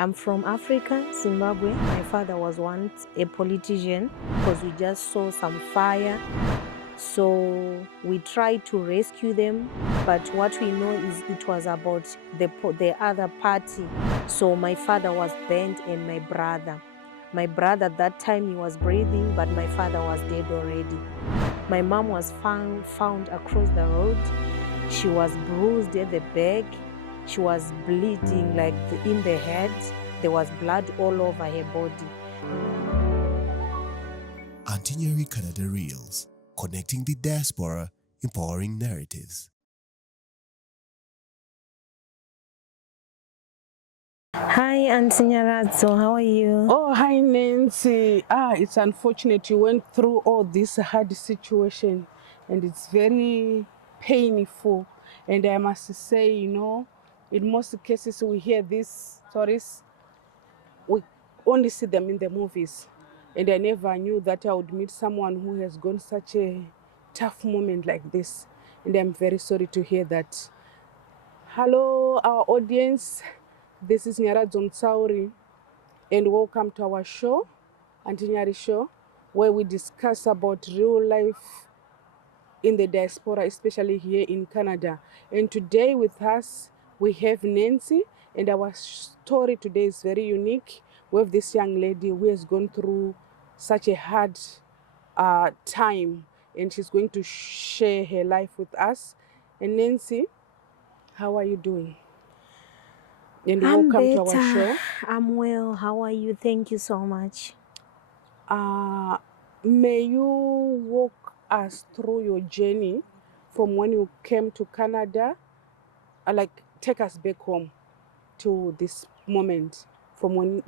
I'm from Africa, Zimbabwe. My father was once a politician because we just saw some fire. So we tried to rescue them, but what we know is it was about the other party. So my father was burnt and my brother. My brother at that time, he was breathing, but my father was dead already. My mom was found across the road. She was bruised at the back. She was bleeding in the head. There was blood all over her body. Antineri Canada Reels, connecting the diaspora, empowering narratives. Hi, Auntie Nyarazzo, how are you? Oh, hi, Nancy. It's unfortunate you went through all this hard situation, and it's very painful. And I must say, in most cases we hear these stories, we only see them in the movies. And I never knew that I would meet someone who has gone such a tough moment like this. And I'm very sorry to hear that. Hello, our audience. This is Nyaradzo Mtsauri, and welcome to our show, Antinyari Show, where we discuss about real life in the diaspora, especially here in Canada. And today with us, we have Nancy, and our story today is very unique. We have this young lady who has gone through such a hard time, and she's going to share her life with us. And Nancy, how are you doing? And I'm welcome better. to our show. I'm well. How are you? Thank you so much. May you walk us through your journey from when you came to Canada, take us back home to this moment from when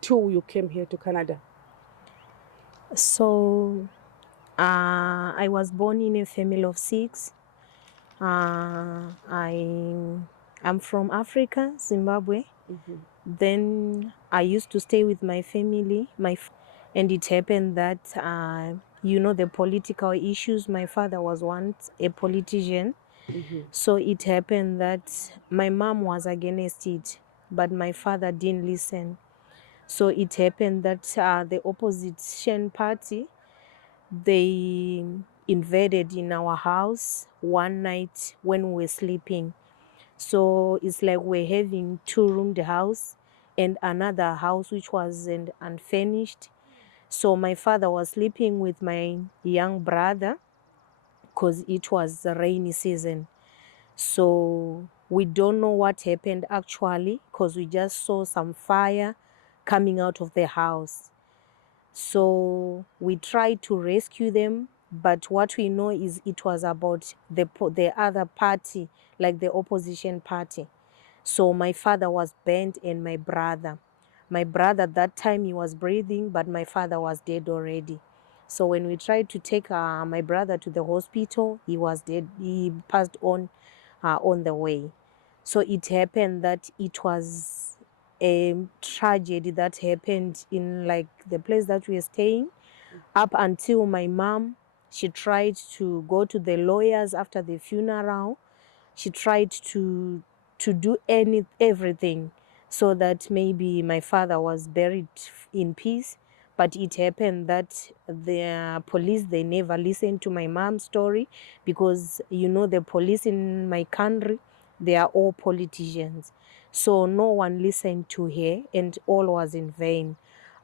till you came here to Canada. So, I was born in a family of 6. I'm from Africa, Zimbabwe. Then I used to stay with my family, and it happened that, the political issues. My father was once a politician. So it happened that my mom was against it, but my father didn't listen. So it happened that the opposition party, they invaded in our house one night when we were sleeping. So it's like we're having 2-roomed house and another house which wasn't unfinished. So my father was sleeping with my young brother because it was the rainy season. So we don't know what happened actually because we just saw some fire coming out of the house. So we tried to rescue them, but what we know is it was about the other party, like the opposition party. So my father was burnt and my brother. My brother at that time, he was breathing, but my father was dead already. So when we tried to take my brother to the hospital, he was dead. He passed on the way. So it happened that it was a tragedy that happened in the place that we were staying, up until my mom, she tried to go to the lawyers after the funeral. She tried to do everything so that maybe my father was buried in peace. But it happened that the police, they never listened to my mom's story because, the police in my country, they are all politicians. So no one listened to her and all was in vain.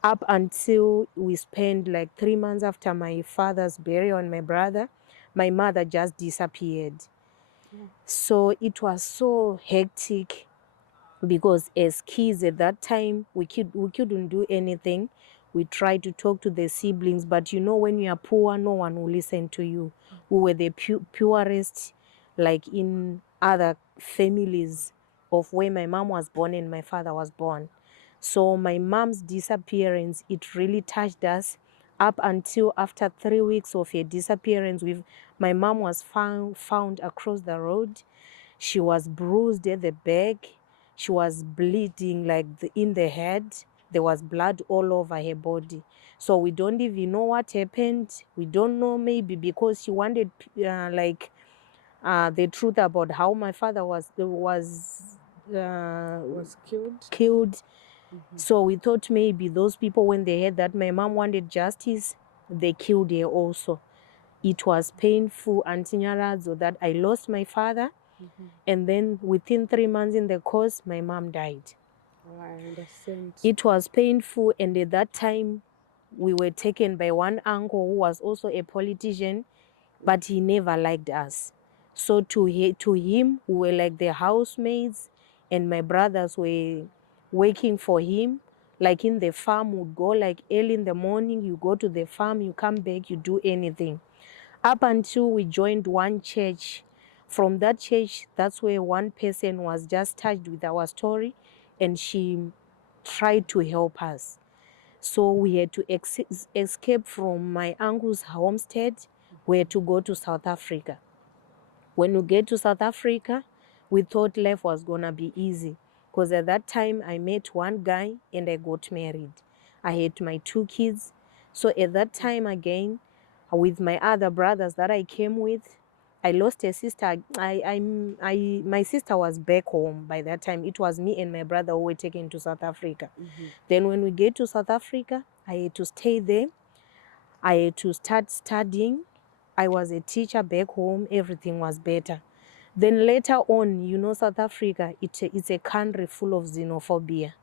Up until we spent 3 months after my father's burial and my brother, my mother just disappeared. So it was so hectic because as kids at that time, we couldn't do anything. We tried to talk to the siblings, but when you are poor, no one will listen to you. We were the purest, like in other families of where my mom was born and my father was born. So my mom's disappearance, it really touched us. Up until after 3 weeks of her disappearance, my mom was found across the road. She was bruised at the back. She was bleeding in the head. There was blood all over her body. So we don't even know what happened. We don't know, maybe because she wanted the truth about how my father was Was killed. killed. So we thought maybe those people, when they heard that my mom wanted justice, they killed her also. It was painful, Auntie Nyaradzo, that I lost my father. And then within 3 months in the course, my mom died. Oh, I understand. It was painful, and at that time, we were taken by one uncle who was also a politician, but he never liked us. So to him, we were like the housemaids, and my brothers were working for him. Like in the farm, would go like early in the morning, you go to the farm, you come back, you do anything. Up until we joined one church. From that church, that's where one person was just touched with our story, and she tried to help us. So we had to escape from my uncle's homestead. We had to go to South Africa. When we get to South Africa, we thought life was gonna be easy, because at that time I met one guy and I got married. I had my 2 kids. So at that time again, with my other brothers that I came with, I lost a sister. My sister was back home by that time. It was me and my brother who were taken to South Africa. Then when we get to South Africa, I had to stay there. I had to start studying. I was a teacher back home. Everything was better. Then later on, South Africa, it's a country full of xenophobia.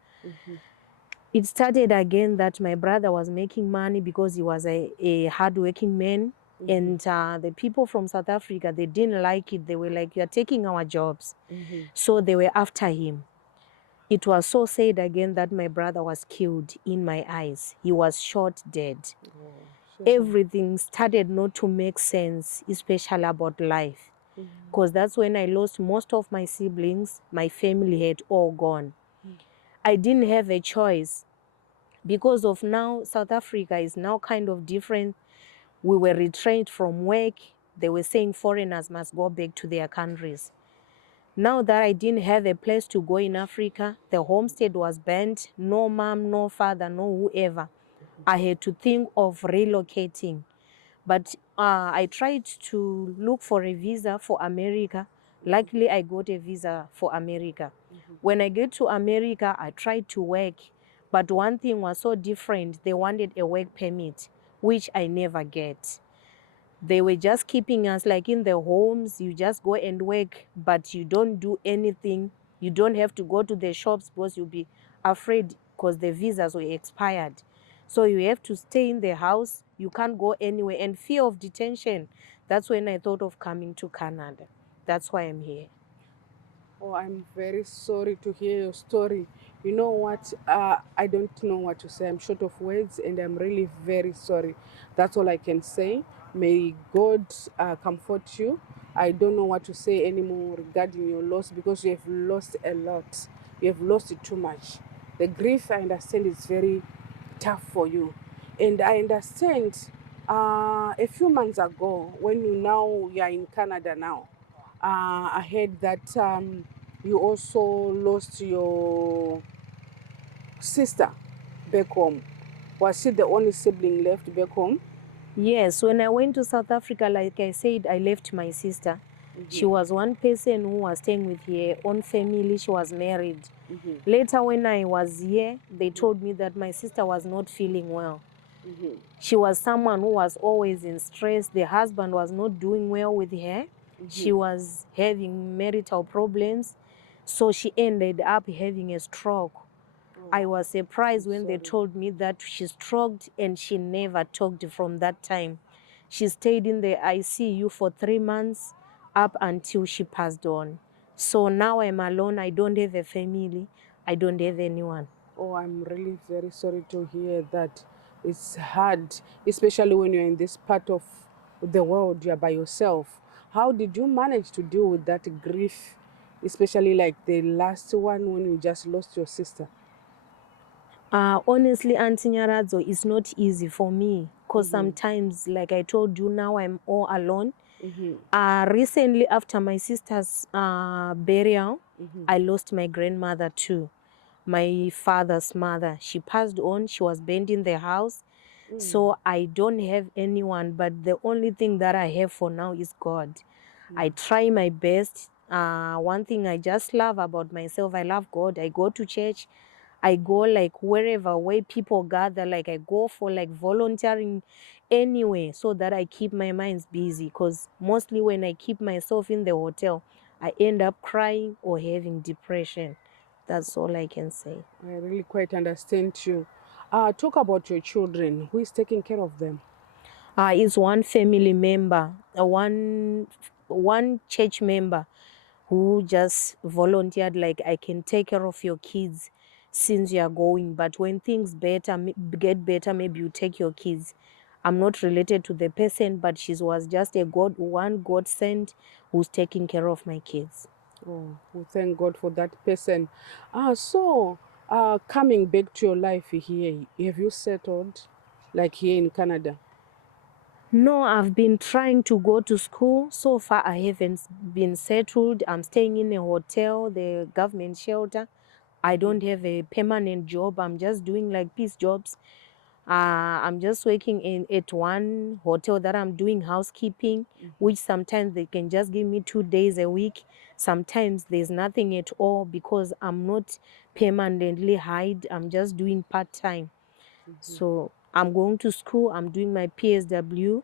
It started again that my brother was making money because he was a hardworking man. And the people from South Africa, they didn't like it. They were like, "You're taking our jobs." So they were after him. It was so sad again that my brother was killed in my eyes. He was shot dead. Everything started not to make sense, especially about life. Because that's when I lost most of my siblings. My family had all gone. I didn't have a choice. Because of now, South Africa is now kind of different. We were retrenched from work. They were saying foreigners must go back to their countries. Now that I didn't have a place to go in Africa, the homestead was banned. No mom, no father, no whoever. I had to think of relocating. But I tried to look for a visa for America. Luckily, I got a visa for America. When I get to America, I tried to work. But one thing was so different. They wanted a work permit, which I never get. They were just keeping us like in the homes. You just go and work, but you don't do anything. You don't have to go to the shops because you'll be afraid because the visas were expired. So you have to stay in the house. You can't go anywhere. And fear of detention. That's when I thought of coming to Canada. That's why I'm here. Oh, I'm very sorry to hear your story. You know what? I don't know what to say. I'm short of words and I'm really very sorry. That's all I can say. May God comfort you. I don't know what to say anymore regarding your loss because you have lost a lot. You have lost it too much. The grief, I understand, is very tough for you. And I understand a few months ago when you are in Canada now, I heard that you also lost your sister back home. Was she the only sibling left back home? Yes, when I went to South Africa, like I said, I left my sister. She was one person who was staying with her own family. She was married. Later, when I was here, they told me that my sister was not feeling well. She was someone who was always in stress. The husband was not doing well with her. She was having marital problems. So she ended up having a stroke. I was surprised when they told me that she stroked and she never talked from that time. She stayed in the ICU for 3 months up until she passed on. So now I'm alone. I don't have a family. I don't have anyone. Oh, I'm really very sorry to hear that. It's hard, especially when you're in this part of the world, you're by yourself. How did you manage to deal with that grief, especially like the last one when you just lost your sister? Honestly, Auntie Nyaradzo, it's not easy for me because sometimes, like I told you, now I'm all alone. Recently, after my sister's burial, I lost my grandmother too. My father's mother. She passed on. She was buried in the house. So I don't have anyone, but the only thing that I have for now is God. I try my best. One thing I just love about myself, I love God. I go to church. I go like wherever where people gather, like I go for like volunteering anywhere so that I keep my minds busy, because mostly when I keep myself in the hotel, I end up crying or having depression. That's all I can say. I really quite understand you. Talk about your children. Who is taking care of them? It's one family member, one church member who just volunteered, like, I can take care of your kids since you are going, but when things get better, maybe you take your kids. I'm not related to the person, but she was just one God sent who's taking care of my kids. Oh, we thank God for that person. Coming back to your life here, have you settled, like here in Canada? No, I've been trying to go to school. So far, I haven't been settled. I'm staying in a hotel, the government shelter. I don't have a permanent job. I'm just doing like piece jobs. I'm just working at one hotel that I'm doing housekeeping, which sometimes they can just give me 2 days a week. Sometimes there's nothing at all because I'm not permanently hired. I'm just doing part time. So I'm going to school. I'm doing my PSW.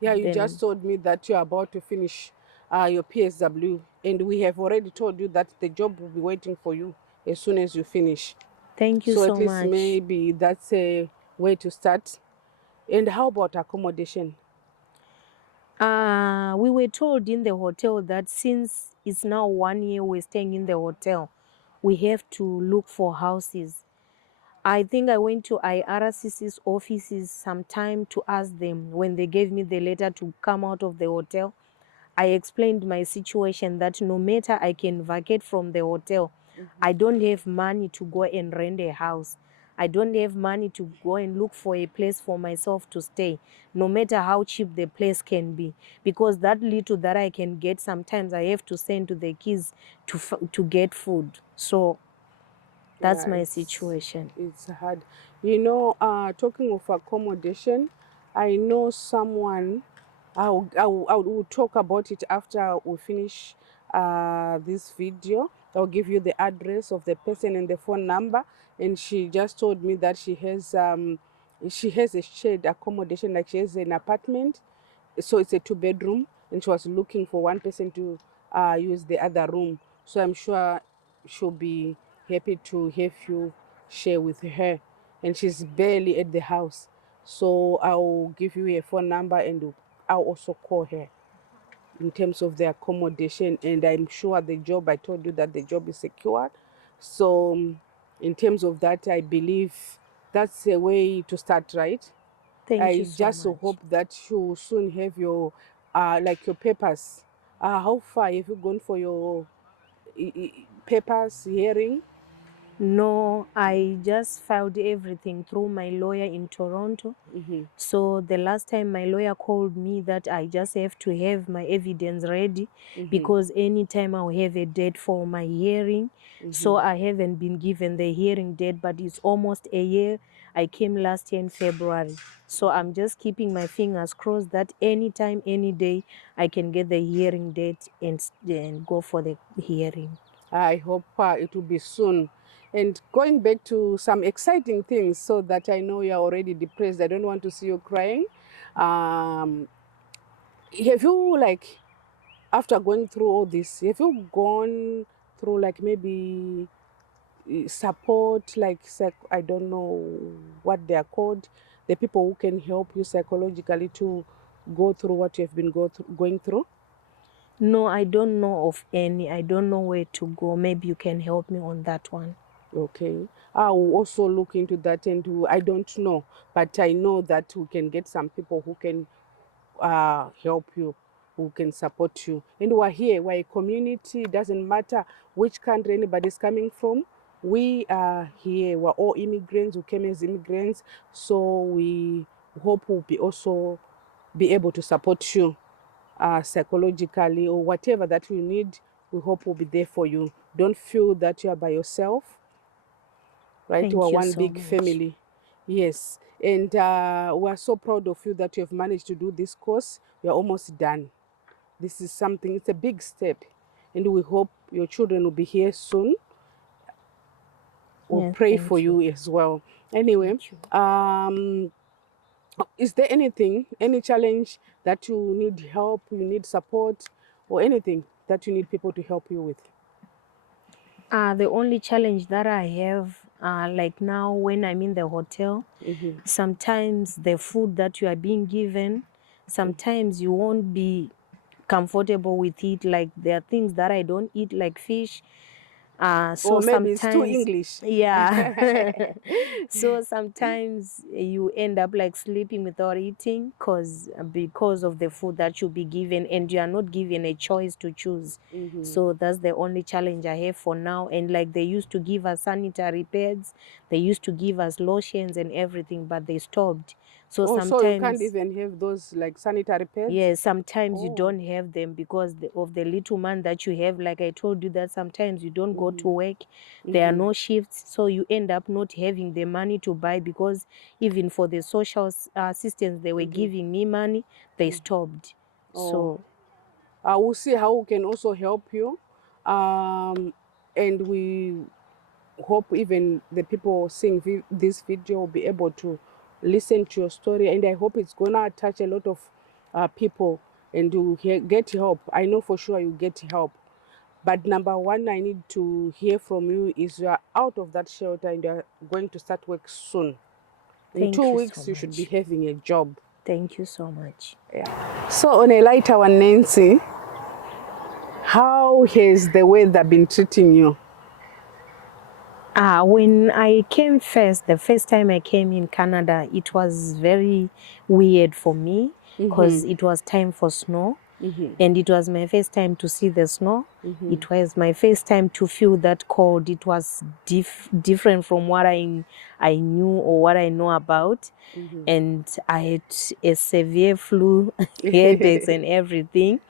Yeah, you just Then told me that you're about to finish your PSW, and we have already told you that the job will be waiting for you as soon as you finish. thank you So at so least much. maybe that's a way to start. And how about accommodation? We were told in the hotel that since it's now 1 year we're staying in the hotel, we have to look for houses. I think I went to IRCC's offices sometime to ask them when they gave me the letter to come out of the hotel. I explained my situation that no matter I can vacate from the hotel, I don't have money to go and rent a house. I don't have money to go and look for a place for myself to stay, no matter how cheap the place can be. Because that little that I can get, sometimes I have to send to the kids to get food. So that's Yeah, my it's situation. it's hard. Talking of accommodation, I know someone. I will talk about it after we finish this video. I'll give you the address of the person and the phone number. And she just told me that she has a shared accommodation, like she has an apartment, so it's a two-bedroom, and she was looking for one person to use the other room. So I'm sure she'll be happy to have you share with her, and she's barely at the house. So I'll give you a phone number, and I'll also call her in terms of the accommodation. And I'm sure the job, I told you that the job is secured. So in terms of that, I believe that's a way to start, right? Thank you I so just much. hope that you soon have your like your papers. How far have you gone for your papers hearing? No, I just filed everything through my lawyer in Toronto. So the last time my lawyer called me that I just have to have my evidence ready because anytime I'll have a date for my hearing. So I haven't been given the hearing date, but it's almost a year. I came last year in February. So I'm just keeping my fingers crossed that anytime, any day, I can get the hearing date and go for the hearing. I hope it will be soon. And going back to some exciting things, so that I know you're already depressed. I don't want to see you crying. Um, have you, like, after going through all this, have you gone through like maybe support, like I don't know what they are called, the people who can help you psychologically to go through what you have been going through? No, I don't know of any. I don't know where to go. Maybe you can help me on that one. Okay, I will also look into that. And I don't know, but I know that we can get some people who can help you, who can support you. And we're here, we're a community. It doesn't matter which country anybody's coming from. We are here, we're all immigrants who came as immigrants. So we hope we'll be also be able to support you psychologically, or whatever that you need. We hope we'll be there for you. Don't feel that you are by yourself, right? We're Thank you one so big much. family. Yes. And we're so proud of you that you have managed to do this course. You're almost done. This is something, it's a big step. And we hope your children will be here soon. We'll Yeah, pray thank for you as well. Anyway, is there anything, any challenge that you need help, you need support, or anything that you need people to help you with? The only challenge that I have, like now when I'm in the hotel, sometimes the food that you are being given, sometimes you won't be comfortable with it. Like there are things that I don't eat, like fish. So Or maybe it's too sometimes, English. yeah. So sometimes you end up like sleeping without eating because of the food that you'll be given, and you are not given a choice to choose. So that's the only challenge I have for now. And like they used to give us sanitary pads, they used to give us lotions and everything, but they stopped. So Oh, so you can't sometimes, even have those like sanitary pads? yes, sometimes you Oh. don't have them because of the little man that you have. Like I told you that sometimes you don't go to work, there are no shifts, so you end up not having the money to buy, because even for the social assistance they were giving me money, they stopped. So We'll see how we can also help you. And we hope even the people seeing this video will be able to listen to your story. And I hope it's going to touch a lot of people and you get help. I know for sure you get help. But number one, I need to hear from you is you are out of that shelter and you're going to start work soon. In thank 2 you so weeks, you should be much. having a job. Thank you so much. Yeah. So on a lighter one, Nancy, how has the weather been treating you? When I came the first time I came in Canada, it was very weird for me because it was time for snow. And it was my first time to see the snow. It was my first time to feel that cold. It was different from what I knew or what I know about. And I had a severe flu, headaches and everything.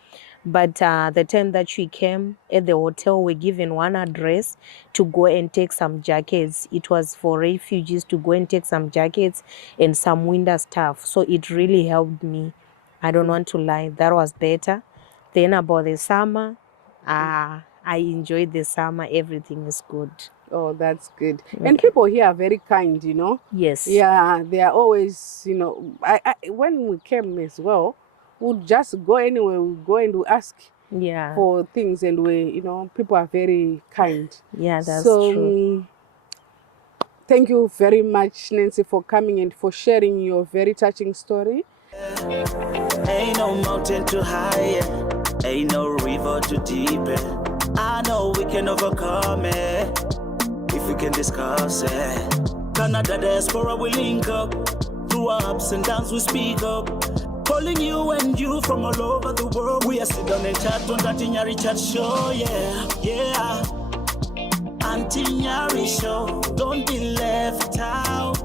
But the time that we came at the hotel, we given one address to go and take some jackets. It was for refugees to go and take some jackets and some winter stuff. So it really helped me. I don't want to lie, that was better. Then about the summer, I enjoyed the summer. Everything is good. Oh, that's good. Okay. And people here are very kind, you know. Yes. Yeah, they are always, you know. When we came as well, we'd just go anywhere. We go and we ask for things, and you know, people are very kind. Yeah, that's so, true. Thank you very much, Nancy, for coming and for sharing your very touching story. Ain't no mountain too high, ain't no river too deep. I know we can overcome it if we can discuss it. Canada diaspora we link up, through our ups and downs we speak up. Calling you and you from all over the world. We are sitting on a chat on that Nyari chat show, yeah. Auntie Nyari show, don't be left out.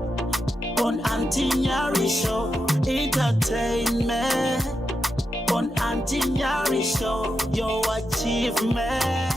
On Auntie Nyari show, entertainment. On Auntie Nyari show, your achievement.